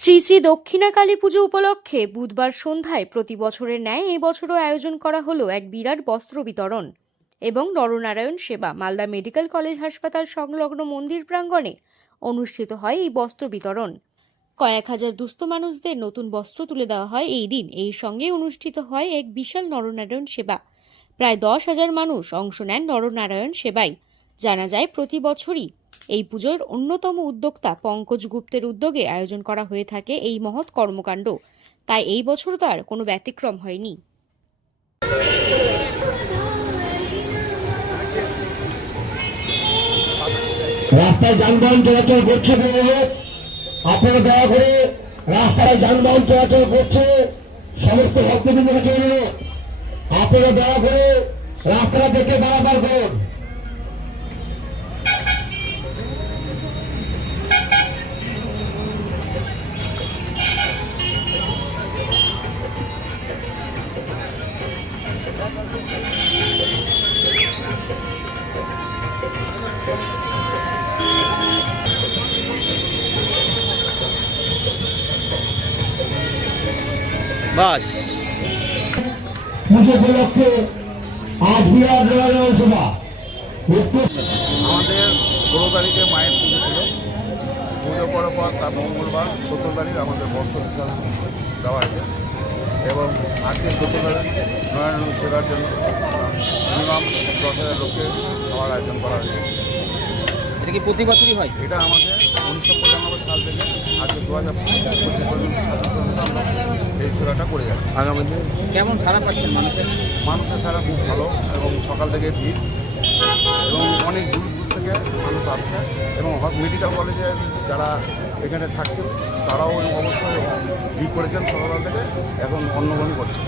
শ্রী শ্রী দক্ষিণাকালী পুজো উপলক্ষে বুধবার সন্ধ্যায় প্রতি বছরের ন্যায় এই বছরও আয়োজন করা হলো এক বিরাট বস্ত্র বিতরণ এবং নরনারায়ণ সেবা। মালদা মেডিকেল কলেজ হাসপাতাল সংলগ্ন মন্দির প্রাঙ্গণে অনুষ্ঠিত হয় এই বস্ত্র বিতরণ। কয়েক হাজার দুস্থ মানুষদের নতুন বস্ত্র তুলে দেওয়া হয় এই দিন। এই সঙ্গে অনুষ্ঠিত হয় এক বিশাল নরনারায়ণ সেবা। প্রায় 10,000 মানুষ অংশ নেন নরনারায়ণ সেবায়। জানা যায় প্রতি বছরই এই পুজোর অন্যতম উদ্যোক্তা পঙ্কজ গুপ্তের উদ্যোগে আয়োজন করা হয়ে থাকে এই মহৎ কর্মকাণ্ড, তাই এই বছর তার কোনো ব্যতিক্রম হয়নি। রাস্তায় যানবাহন চলাচল করছে, আপনারা দয়া করে রাস্তায় যানবাহন চলাচল করছে সমস্ত ভক্তবৃন্দের কাছে অনুরোধ, আপনারা দয়া করে রাস্তাটা দেখে বারবার করুন। বাস পুজো উপলক্ষে আজ বিরাট নরনারায়ণ সভা। আমাদের 16 তারিখে মায়ের পুজো ছিল। পুজো করার পর তার মঙ্গলবার 17 তারিখ আমাদের বস্ত্র বিশাল দেওয়া হয়েছে এবং আজকে 17 তারিখ নরনারায়ণ সেবার জন্য মিনিমাম 10,000 লোককে খাওয়ার আয়োজন করা হয়েছে। এটা কি প্রতি বছরই হয়? এটা আমাদের 1995 সাল থেকে আজকে 2025 পর্যন্ত এই সেবাটা করে যাচ্ছে। আগামী দিনে কেমন সাড়া পাচ্ছেন মানুষের সারা খুব ভালো এবং সকাল থেকে ভিড় এবং অনেক দূর দূর থেকে মানুষ আসছে এবং মেডিকেল কলেজের যারা এখানে থাকছেন তারাও অবশ্যই ভিড় করেছেন সকাল থেকে, এখন অন্নগ্রহণ করছেন।